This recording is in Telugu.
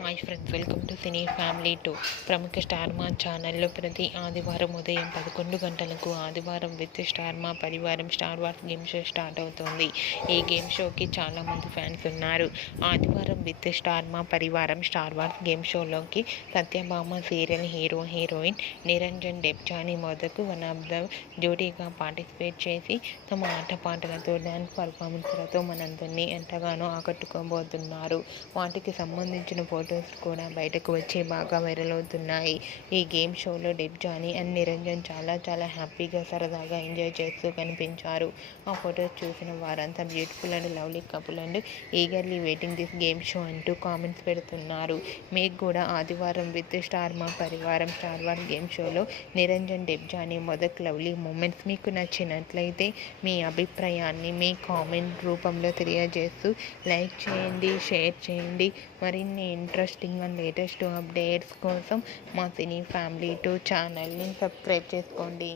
Hi friends, welcome to cine family 2. ప్రముఖ స్టార్ మా ఛానల్లో ప్రతి ఆదివారం ఉదయం 11 గంటలకు ఆదివారం విత్ స్టార్ మా పరివారం star wars game show start అవుతోంది. ఈ గేమ్ షోకి చాలామంది ఫ్యాన్స్ ఉన్నారు. ఆదివారం విత్ స్టార్ మా పరివారం స్టార్ వార్స్ గేమ్ షోలోకి Satyabhama serial hero heroine Niranjan Debjani మొదకు వన్ ఆఫ్ ద జోడీగా పార్టిసిపేట్ చేసి తమ ఆటపాటలతో డ్యాన్స్ పర్ఫార్మెన్స్లతో మనందరినీ ఎంతగానో ఆకట్టుకోబోతున్నారు. వాటికి సంబంధించిన ఫోటోస్ కూడా బయటకు వచ్చి బాగా వైరల్ అవుతున్నాయి. ఈ గేమ్ షోలో డెబ్జానీ అండ్ నిరంజన్ చాలా హ్యాపీగా సరదాగా ఎంజాయ్ చేస్తూ కనిపించారు. ఆ ఫొటోస్ చూసిన వారంతా beautiful and lovely couple and eagerly waiting this game show అంటూ కామెంట్స్ పెడుతున్నారు. మీకు కూడా ఆదివారం విత్ స్టార్ మా పరివారం స్టార్ వార్ గేమ్ షోలో నిరంజన్ డెబ్జానీ మొదటి లవ్లీ మూమెంట్స్ మీకు నచ్చినట్లయితే మీ అభిప్రాయాన్ని మీ కామెంట్ రూపంలో తెలియజేస్తూ లైక్ చేయండి, షేర్ చేయండి. మరిన్ని ఇంట్రెస్టింగ్ అండ్ లేటెస్ట్ అప్డేట్స్ కోసం మా సినీ ఫ్యామిలీ 2 ఛానల్ని సబ్స్క్రైబ్ చేసుకోండి.